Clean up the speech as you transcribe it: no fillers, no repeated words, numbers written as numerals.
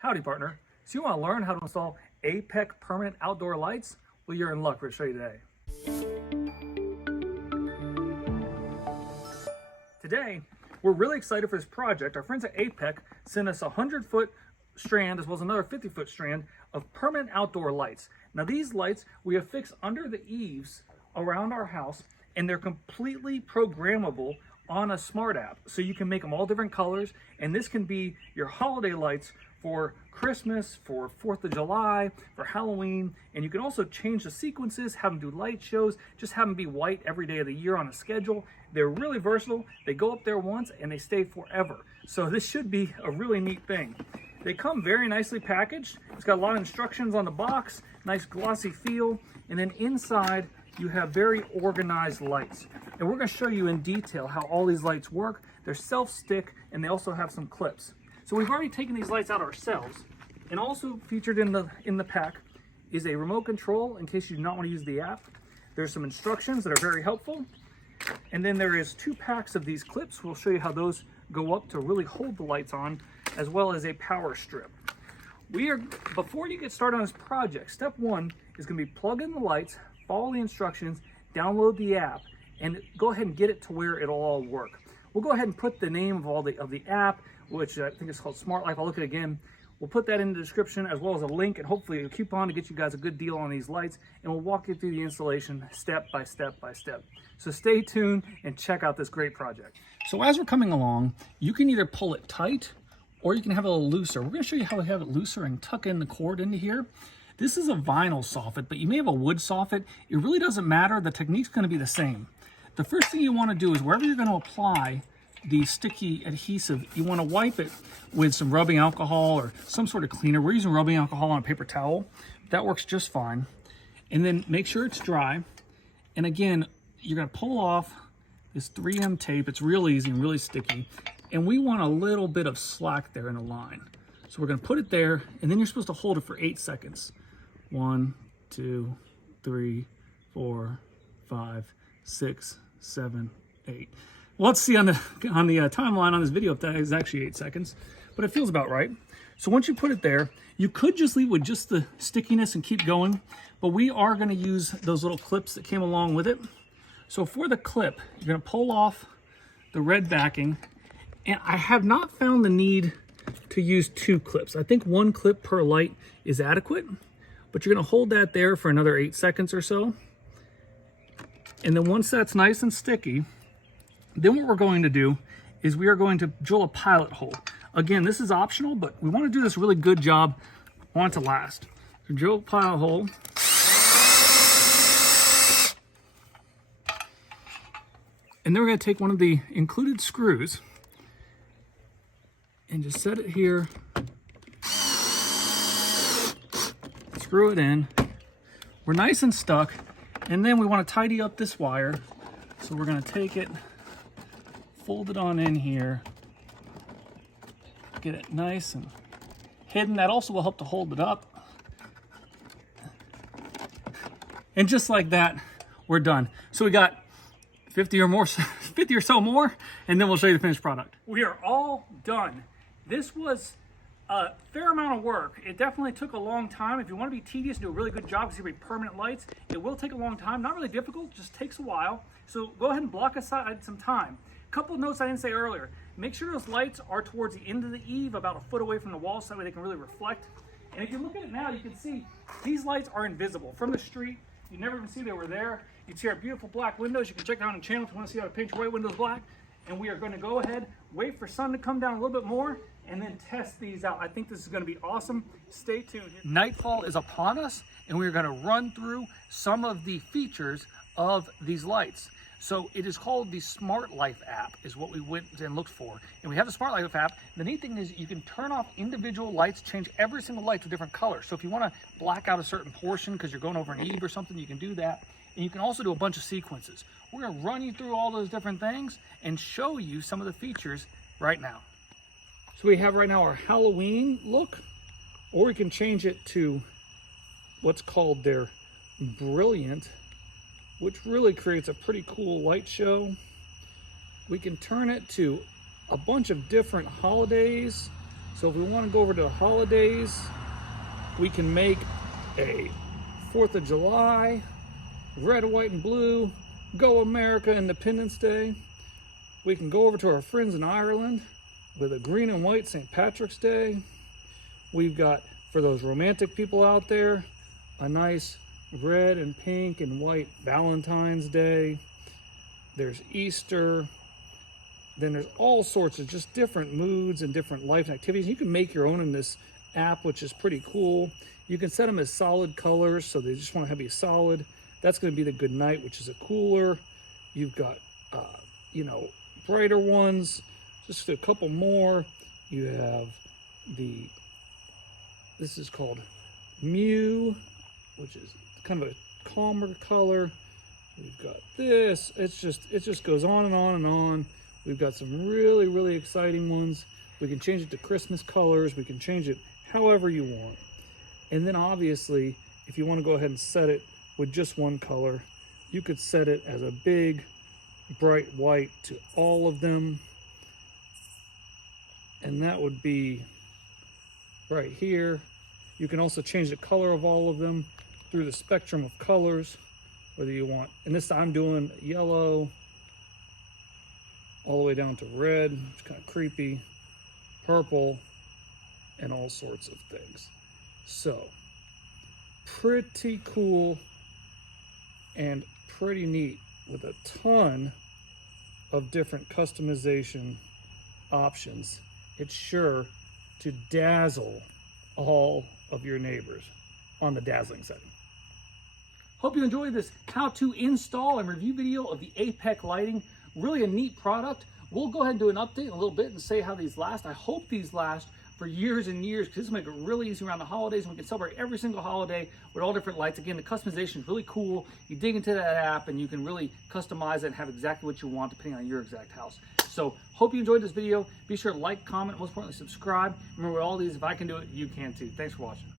Howdy, partner. So you want to learn how to install Appeck permanent outdoor lights? Well, you're in luck. We're going to show you today. Today, we're really excited for this project. Our friends at Appeck sent us a 100-foot strand as well as another 50-foot strand of permanent outdoor lights. Now these lights we have fixed under the eaves around our house, and they're completely programmable on a smart app. So you can make them all different colors, and this can be your holiday lights for Christmas, for 4th of July, for Halloween, and you can also change the sequences, have them do light shows, just have them be white every day of the year on a schedule. They're really versatile. They go up there once and they stay forever. So this should be a really neat thing. They come very nicely packaged. It's got a lot of instructions on the box, nice glossy feel, and then inside you have very organized lights. And we're going to show you in detail how all these lights work. They're self-stick, and they also have some clips. So we've already taken these lights out ourselves, and also featured in the pack is a remote control in case you do not want to use the app. There's some instructions that are very helpful, and then there is 2 packs of these clips. We'll show you how those go up to really hold the lights on, as well as a power strip. Before you get started on this project, step 1 is going to be plug in the lights, follow the instructions, download the app, and go ahead and get it to where it'll all work. We'll go ahead and put the name of the app, which I think is called Smart Life. I'll look at it again. We'll put that in the description as well as a link, and hopefully a coupon to get you guys a good deal on these lights, and we'll walk you through the installation step by step by step. So stay tuned and check out this great project. So as we're coming along, you can either pull it tight or you can have it a little looser. We're going to show you how to have it looser and tuck in the cord into here. This is a vinyl soffit, but you may have a wood soffit. It really doesn't matter. The technique's going to be the same. The first thing you want to do is wherever you're going to apply the sticky adhesive, you want to wipe it with some rubbing alcohol or some sort of cleaner. We're using rubbing alcohol on a paper towel. That works just fine. And then make sure it's dry. And again, you're going to pull off this 3M tape. It's real easy and really sticky. And we want a little bit of slack there in the line. So we're going to put it there, and then you're supposed to hold it for 8 seconds. 1, 2, 3, 4, 5, 6, 7, 8. Well, let's see on the timeline on this video if that is actually 8 seconds, but it feels about right. So once you put it there, you could just leave with just the stickiness and keep going, but we are going to use those little clips that came along with it. So for the clip, you're going to pull off the red backing, and I have not found the need to use 2 clips. I think 1 clip per light is adequate, but you're going to hold that there for another 8 seconds or so. And then once that's nice and sticky, then what we're going to do is we are going to drill a pilot hole. Again, this is optional, but we want to do this really good job. I want it to last. So drill a pilot hole. And then we're going to take one of the included screws and just set it here. Screw it in. We're nice and stuck. And then we want to tidy up this wire. So we're going to take it, fold it on in here, get it nice and hidden. That also will help to hold it up. And just like that, we're done. So we got 50 or so more, and then we'll show you the finished product. We are all done. This was a fair amount of work. It definitely took a long time. If you want to be tedious and do a really good job, because you're going to be permanent lights, it will take a long time. Not really difficult, just takes a while. So go ahead and block aside some time. A couple of notes I didn't say earlier. Make sure those lights are towards the end of the eave, about a foot away from the wall, so that way they can really reflect. And if you look at it now, you can see these lights are invisible. From the street, you never even see they were there. You can see our beautiful black windows. You can check down the channel if you want to see how to paint your white windows black. And we are going to go ahead, wait for sun to come down a little bit more, and then test these out. I think this is going to be awesome. Stay tuned. Nightfall is upon us, and we're going to run through some of the features of these lights. So it is called the Smart Life app is what we went and looked for. And we have the Smart Life app. The neat thing is you can turn off individual lights, change every single light to a different color. So if you want to black out a certain portion because you're going over an eve or something, you can do that. And you can also do a bunch of sequences. We're going to run you through all those different things and show you some of the features right now. So we have right now our Halloween look, or we can change it to what's called their Brilliant, which really creates a pretty cool light show. We can turn it to a bunch of different holidays. So if we want to go over to the holidays, we can make a 4th of July, red, white, and blue, Go America Independence Day. We can go over to our friends in Ireland with a green and white St. Patrick's Day. We've got, for those romantic people out there, a nice red and pink and white Valentine's Day. There's Easter. Then there's all sorts of just different moods and different life activities. You can make your own in this app, which is pretty cool. You can set them as solid colors, so they just want to have you solid. That's going to be the good night, which is a cooler. You've got, you know, brighter ones, just a couple more. You have this is called Mew, which is kind of a calmer color. We've got this. It just goes on and on and on. We've got some really, really exciting ones. We can change it to Christmas colors. We can change it however you want. And then obviously, if you want to go ahead and set it with just one color, you could set it as a big, bright white to all of them. And that would be right here. You can also change the color of all of them through the spectrum of colors, whether you want. And this I'm doing yellow all the way down to red, which is kind of creepy, purple, and all sorts of things. So pretty cool and pretty neat with a ton of different customization options. It's sure to dazzle all of your neighbors on the dazzling setting. Hope you enjoyed this how to install and review video of the Appeck lighting. Really a neat product. We'll go ahead and do an update in a little bit and say how these last. I hope these last for years and years, because this will make it really easy around the holidays, and we can celebrate every single holiday with all different lights. Again, the customization is really cool. You dig into that app and you can really customize it and have exactly what you want depending on your exact house. So hope you enjoyed this video. Be sure to like, comment, most importantly subscribe. Remember, with all these, if I can do it, you can too. Thanks for watching.